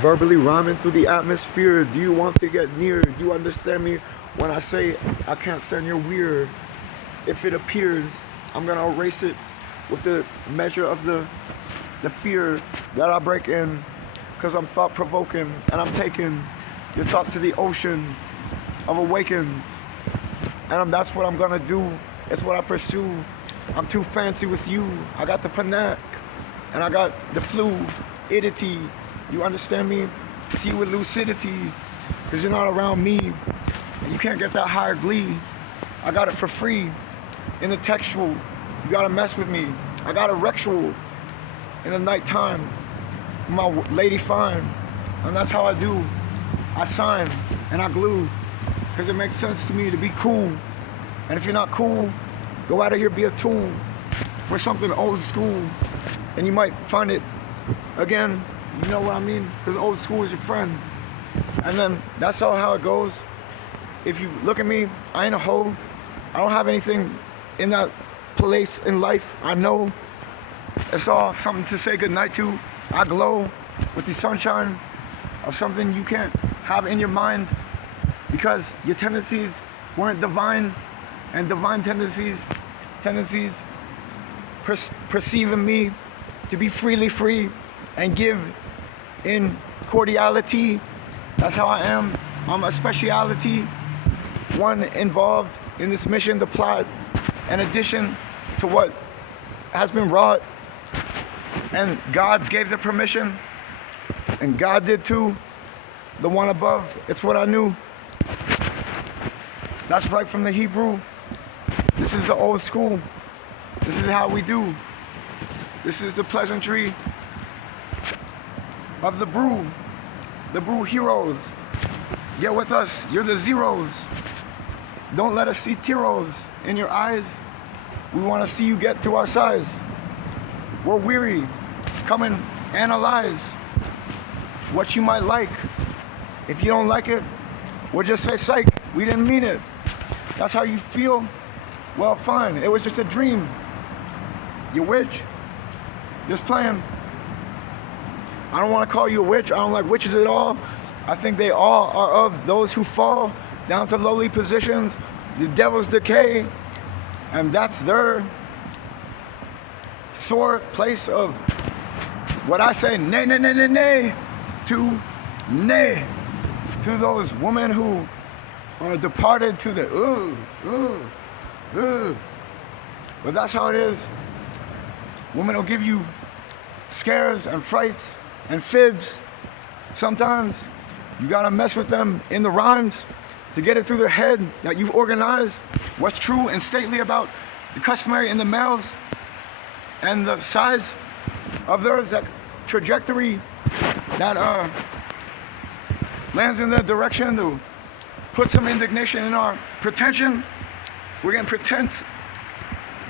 verbally rhyming through the atmosphere. Do you want to get near? Do you understand me when I say I can't stand your weird? If it appears, I'm gonna erase it with the measure of the fear that I break in, cause I'm thought provoking and I'm taking your thought to the ocean of awakened, and that's what I'm gonna do. It's what I pursue. I'm too fancy with you. I got the panache, and I got the fluidity. You understand me? See you with lucidity, cause you're not around me, and you can't get that higher glee. I got it for free in the textual. You gotta mess with me. I got a rexual in the nighttime. My lady fine, and that's how I do. I sign and I glue, cause it makes sense to me to be cool. And if you're not cool, go out of here, be a tool for something old school, and you might find it again. You know what I mean? Because old school is your friend. And then that's all how it goes. If you look at me, I ain't a hoe. I don't have anything in that place in life. I know it's all something to say goodnight to. I glow with the sunshine of something you can't have in your mind, because your tendencies weren't divine, and divine tendencies perceiving me to be freely free and give in cordiality. That's how I am. I'm a speciality, one involved in this mission, the plot, in addition to what has been wrought. And God gave the permission, and God did too, the one above. It's what I knew. That's right from the Hebrew. This is the old school. This is how we do. This is the pleasantry of the brew heroes. Get with us, you're the zeros. Don't let us see tears in your eyes. We want to see you get to our size. We're weary. Come and analyze what you might like. If you don't like it, we'll just say psych, we didn't mean it. That's how you feel? Well, fine, it was just a dream. You witch, just playing. I don't want to call you a witch. I don't like witches at all. I think they all are of those who fall down to lowly positions, the devil's decay, and that's their sore place of what I say, nay, nay, nay, nay, nay, to nay, to those women who are departed to the But that's how it is. Women will give you scares and frights and fibs. Sometimes you gotta mess with them in the rhymes to get it through their head that you've organized what's true and stately about the customary in the males and the size of theirs, that trajectory that lands in that direction to put some indignation in our pretension. We're getting pretense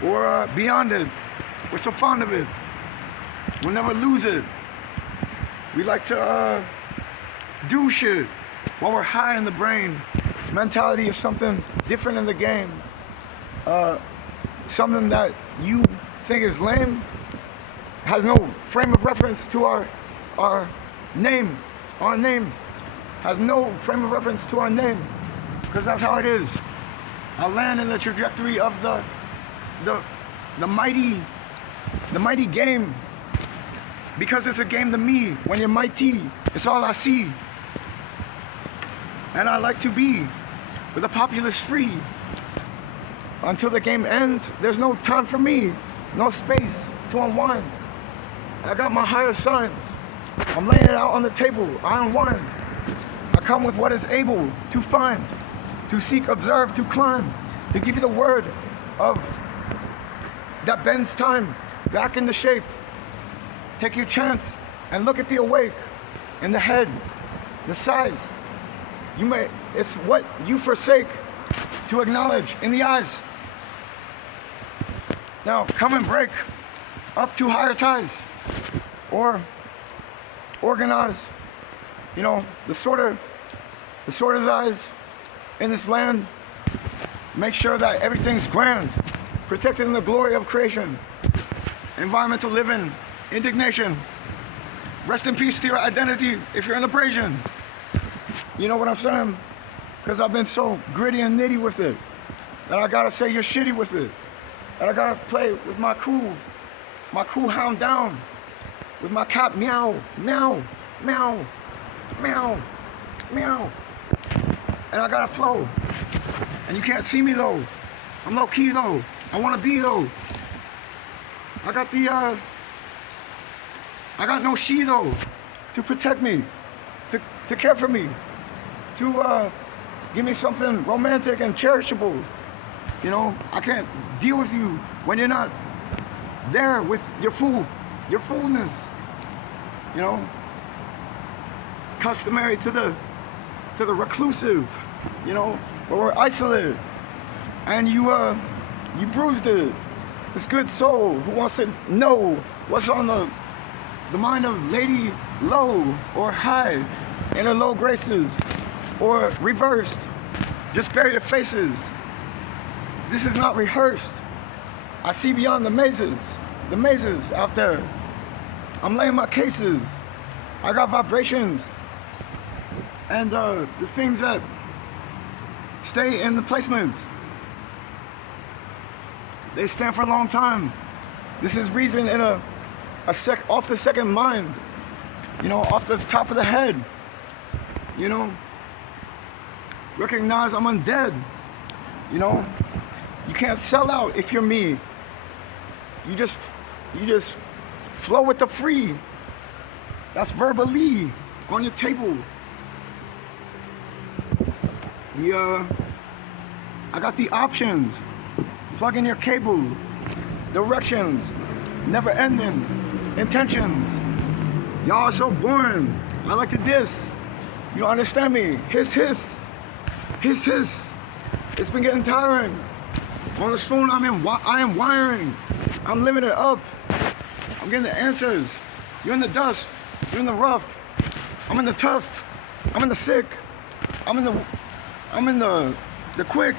or beyond it. We're so fond of it. We'll never lose it. We like to do shit while we're high in the brain. Mentality of something different in the game. Something that you think is lame has no frame of reference to our name. Our name has no frame of reference to our name, because that's how it is. I land in the trajectory of the mighty game, because it's a game to me. When you're mighty, it's all I see. And I like to be with the populace free. Until the game ends, there's no time for me, no space to unwind. I got my higher signs. I'm laying it out on the table. I unwind. I come with what is able to find, to seek, observe, to climb, to give you the word of that bends time back into shape. Take your chance and look at the awake in the head, the size. It's what you forsake to acknowledge in the eyes. Now come and break up to higher ties, or organize, the sorter's eyes in this land. Make sure that everything's grand, protected in the glory of creation. Environmental living, indignation, Rest in peace to your identity if you're an abrasion. You know what I'm saying? Because I've been so gritty and nitty with it that I gotta say you're shitty with it. And I gotta play with my cool hound down, with my cat meow, meow, meow, meow, meow. And I gotta flow. And you can't see me though. I'm low key though. I wanna be though. I got no she though to protect me, to care for me, to give me something romantic and cherishable. You know, I can't deal with you when you're not there with your fullness. You know, customary to the reclusive. You know, where we're isolated, and you bruised it. This good soul who wants to know what's on the mind of Lady Low or High in her low graces, or reversed. Just bury your faces. This is not rehearsed. I see beyond the mazes out there. I'm laying my cases. I got vibrations. And the things that stay in the placements, they stand for a long time. This is reason in off the second mind, you know, off the top of the head, you know. Recognize I'm undead, you know. You can't sell out if you're me. You just flow with the free. That's verbally on your table. I got the options. Plug in your cable. Directions. Never ending. Intentions. Y'all are so boring. I like to diss. You don't understand me. Hiss. It's been getting tiring. On this phone I am wiring. I'm living it up. I'm getting the answers. You're in the dust. You're in the rough. I'm in the tough. I'm in the sick. I'm in the quick.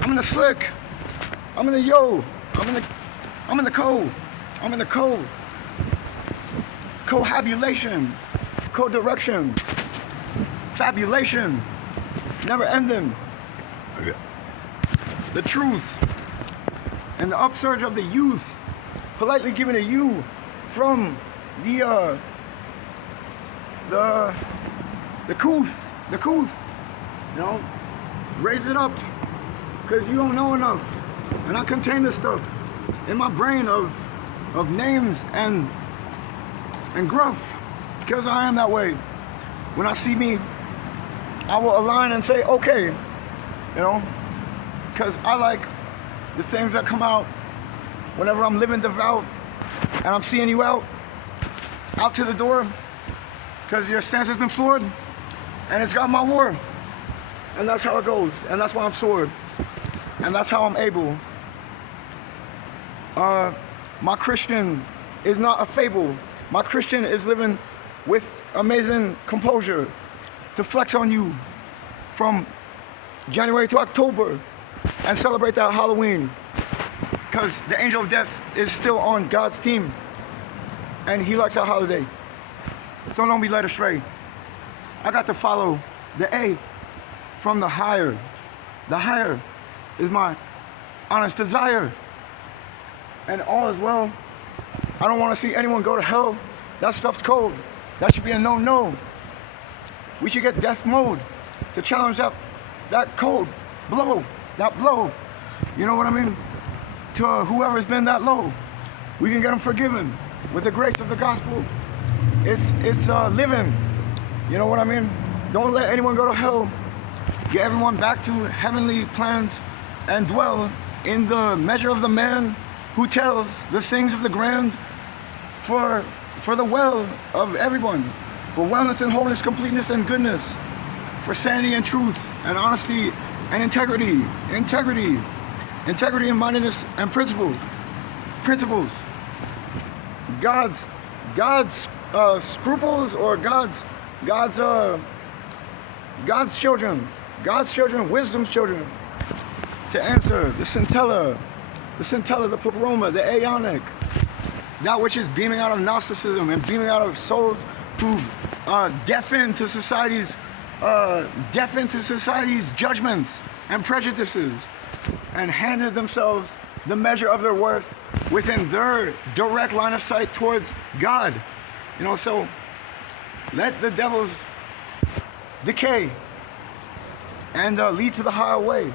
I'm in the slick. I'm in the yo. I'm in the cold. I'm in the cold. Cohabulation. Co-direction. Fabulation. Never ending. The truth. And the upsurge of the youth. Politely given to you from the couth. You know? Raise it up. Because you don't know enough. And I contain this stuff in my brain of names and gruff. Because I am that way. When I see me, I will align and say, okay, you know, because I like the things that come out whenever I'm living devout and I'm seeing you out to the door, because your stance has been floored and it's got my war. And that's how it goes. And that's why I'm soared. And that's how I'm able. My Christian is not a fable. My Christian is living with amazing composure to flex on you from January to October and celebrate that Halloween, because the angel of death is still on God's team and he likes that holiday. So don't be led astray. I got to follow the A from the higher. The higher is my honest desire, and all is well. I don't want to see anyone go to hell. That stuff's cold. That should be a no-no. We should get death mode to challenge that cold blow, that blow. You know what I mean? To whoever's been that low, we can get them forgiven with the grace of the gospel. It's living. You know what I mean? Don't let anyone go to hell. Get everyone back to heavenly plans and dwell in the measure of the man who tells the things of the grand for the well of everyone. For wellness and wholeness, completeness and goodness. For sanity and truth and honesty and integrity. Integrity and mindedness and principles. God's scruples, or God's children. God's children, wisdom's children. To answer the scintilla, the pleroma, the aeonic. that which is beaming out of Gnosticism and beaming out of souls who deafen to society's judgments and prejudices, and handed themselves the measure of their worth within their direct line of sight towards God. You know, so let the devils decay and lead to the higher way.